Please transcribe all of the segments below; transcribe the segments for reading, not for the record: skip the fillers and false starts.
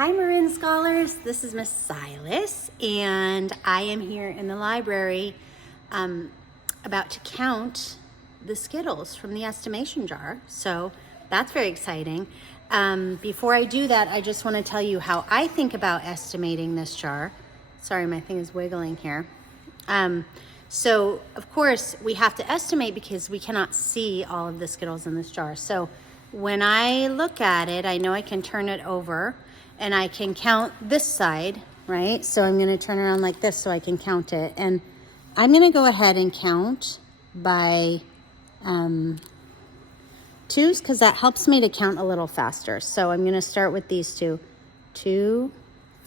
Hi Marin Scholars, this is Miss Silas and I am here in the library about to count the Skittles from the estimation jar. So that's very exciting. Before I do that, I just want to tell you how I think about estimating this jar. Sorry, my thing is wiggling here. So of course we have to estimate because we cannot see all of the Skittles in this jar. So when I look at it, I know I can turn it over and I can count this side, right? So I'm gonna turn around like this so I can count it. And I'm gonna go ahead and count by twos because that helps me to count a little faster. So I'm gonna start with these two. 2,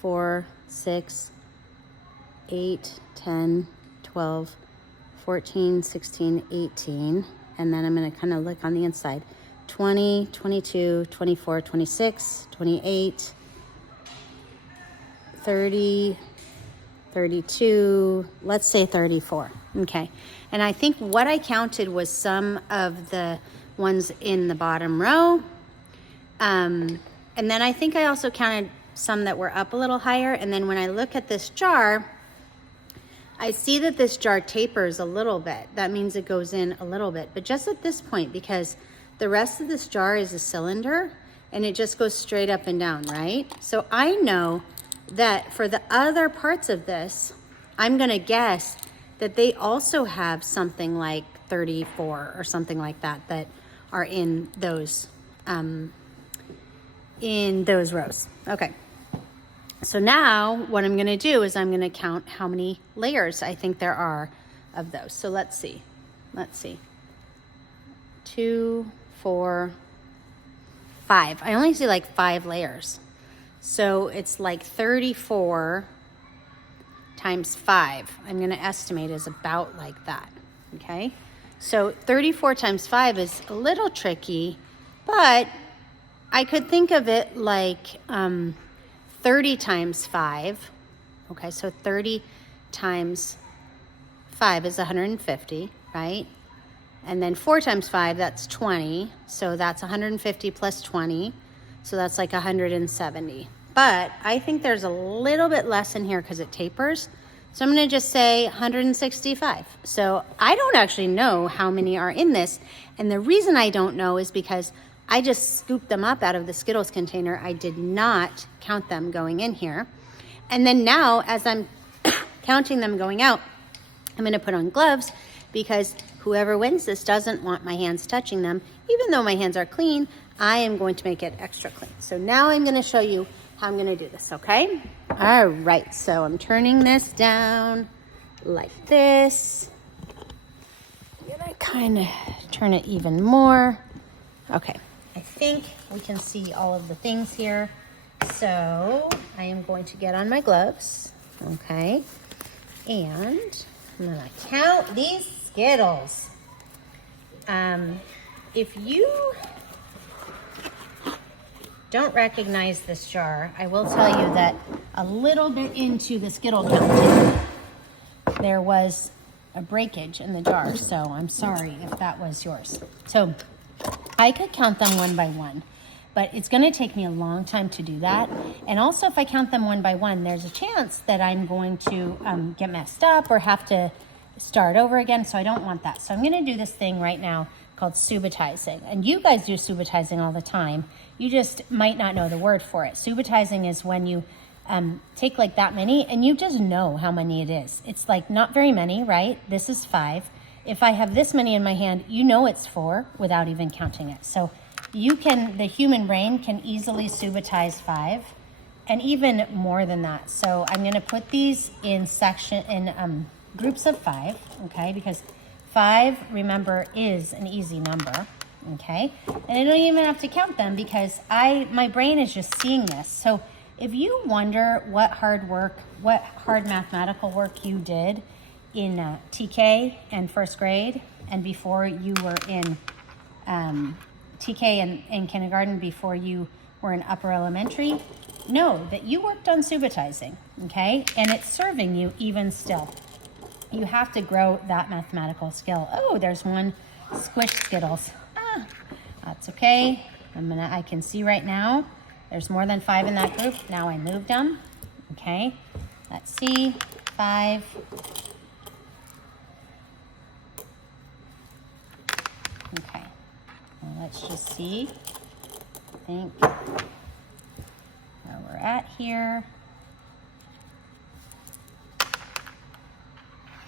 4, 6, 8, 10, 12, 14, 16, 18. And then I'm gonna kind of look on the inside. 20, 22, 24, 26, 28, 30, 32, let's say 34, okay. And I think what I counted was some of the ones in the bottom row. And then I think I also counted some that were up a little higher. And then when I look at this jar, I see that this jar tapers a little bit. That means it goes in a little bit, but just at this point, because the rest of this jar is a cylinder and it just goes straight up and down, right? So I know that for the other parts of this, I'm gonna guess that they also have something like 34 or something like that that are in those rows. Okay. So now what I'm gonna do is I'm gonna count how many layers I think there are of those. So let's see. 2, 4, 5. I only see like 5 layers. So it's like 34 times 5. I'm gonna estimate is about like that, okay? So 34 times 5 is a little tricky, but I could think of it like 30 times 5. Okay, so 30 times 5 is 150, right? And then 4 times 5, that's 20. So that's 150 plus 20. So that's like 170. But I think there's a little bit less in here because it tapers. So I'm gonna just say 165. So I don't actually know how many are in this. And the reason I don't know is because I just scooped them up out of the Skittles container. I did not count them going in here. And then now, as I'm counting them going out, I'm gonna put on gloves because whoever wins this doesn't want my hands touching them. Even though my hands are clean, I am going to make it extra clean. So now I'm gonna show you how I'm gonna do this, okay? All right, so I'm turning this down like this. I'm gonna kind of turn it even more. Okay, I think we can see all of the things here. So I am going to get on my gloves, okay? And I'm gonna count these Skittles. If you don't recognize this jar, I will tell you that a little bit into the Skittle counting, there was a breakage in the jar. So I'm sorry if that was yours. So I could count them one by one, but it's gonna take me a long time to do that. And also if I count them one by one, there's a chance that I'm going to get messed up or have to start over again, so I don't want that. So I'm gonna do this thing right now called subitizing. And you guys do subitizing all the time. You just might not know the word for it. Subitizing is when you take like that many and you just know how many it is. It's like not very many, right? This is 5. If I have this many in my hand, you know it's 4 without even counting it. So you can, the human brain can easily subitize 5 and even more than that. So I'm gonna put these in groups of 5, okay? Because 5, remember, is an easy number, okay? And I don't even have to count them because my brain is just seeing this. So if you wonder what hard mathematical work you did in TK and first grade and before you were in TK and kindergarten, before you were in upper elementary, know that you worked on subitizing, okay? And it's serving you even still. You have to grow that mathematical skill. Oh, there's one squished Skittles. That's okay. I can see right now There's more than 5 in that group. Now I moved them. Okay, let's see. 5. Okay, well, let's just see. I think where we're at here.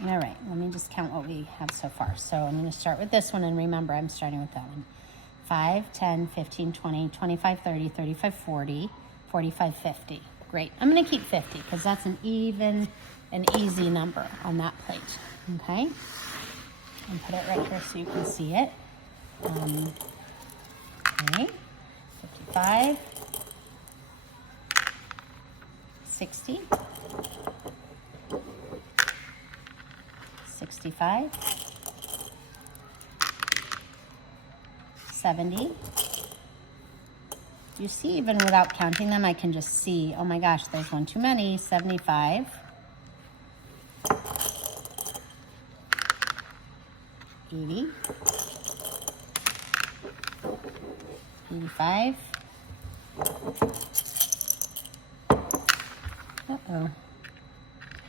All right, let me just count what we have so far. So I'm going to start with this one, and remember, I'm starting with that one. 5, 10, 15, 20, 25, 30, 35, 40, 45, 50. Great. I'm going to keep 50 because that's an easy number on that plate. Okay? And put it right here so you can see it. Okay. 55, 60, 65, 70. You see, even without counting them, I can just see, oh my gosh, there's one too many. 75, 80, 85, uh-oh,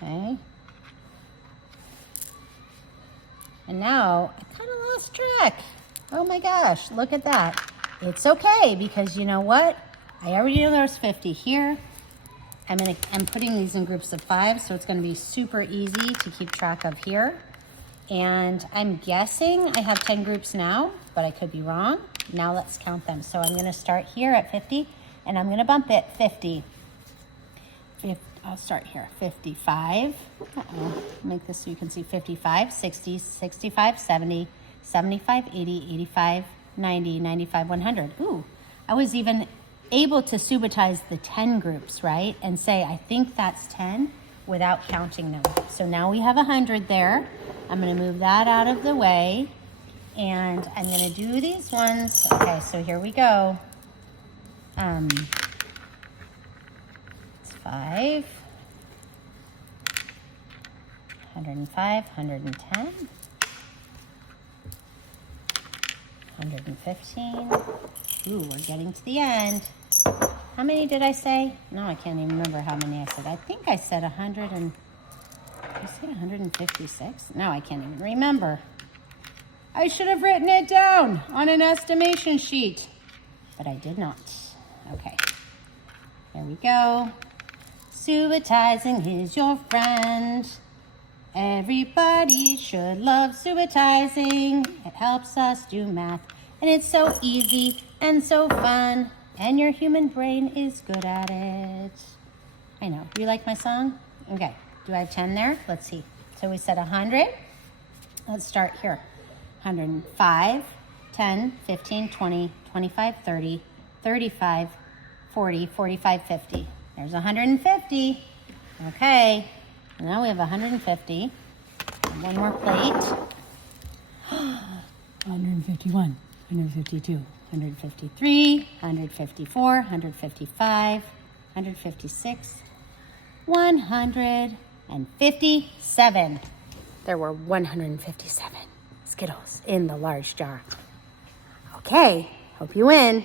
okay. And now, I kind of lost track. Oh my gosh, look at that. It's okay, because you know what? I already know there's 50 here. I'm putting these in groups of 5, so it's gonna be super easy to keep track of here. And I'm guessing I have 10 groups now, but I could be wrong. Now let's count them. So I'm gonna start here at 50, and I'm gonna bump it 50. I'll start here, 55. Make this so you can see 55, 60, 65, 70, 75, 80, 85, 90, 95, 100. Ooh, I was even able to subitize the 10 groups, right? And say, I think that's 10 without counting them. So now we have 100 there. I'm gonna move that out of the way, and I'm gonna do these ones. Okay, so here we go. It's 5, 105, 110, 115. Ooh, we're getting to the end. How many did I say? No, I can't even remember how many I said. I think I said 100 and, did I say 156? No, I can't even remember. I should have written it down on an estimation sheet, but I did not. Okay, there we go. Subitizing is your friend. Everybody should love subitizing. It helps us do math, and it's so easy and so fun, and your human brain is good at it. I know. Do you like my song? Okay. Do I have 10 there? Let's see. So we said 100. Let's start here. 105, 10, 15, 20, 25, 30, 35, 40, 45, 50. There's 150. Okay. Now we have 150. And one more plate. 151, 152, 153, 154, 155, 156, 157. There were 157 Skittles in the large jar. Okay, hope you win.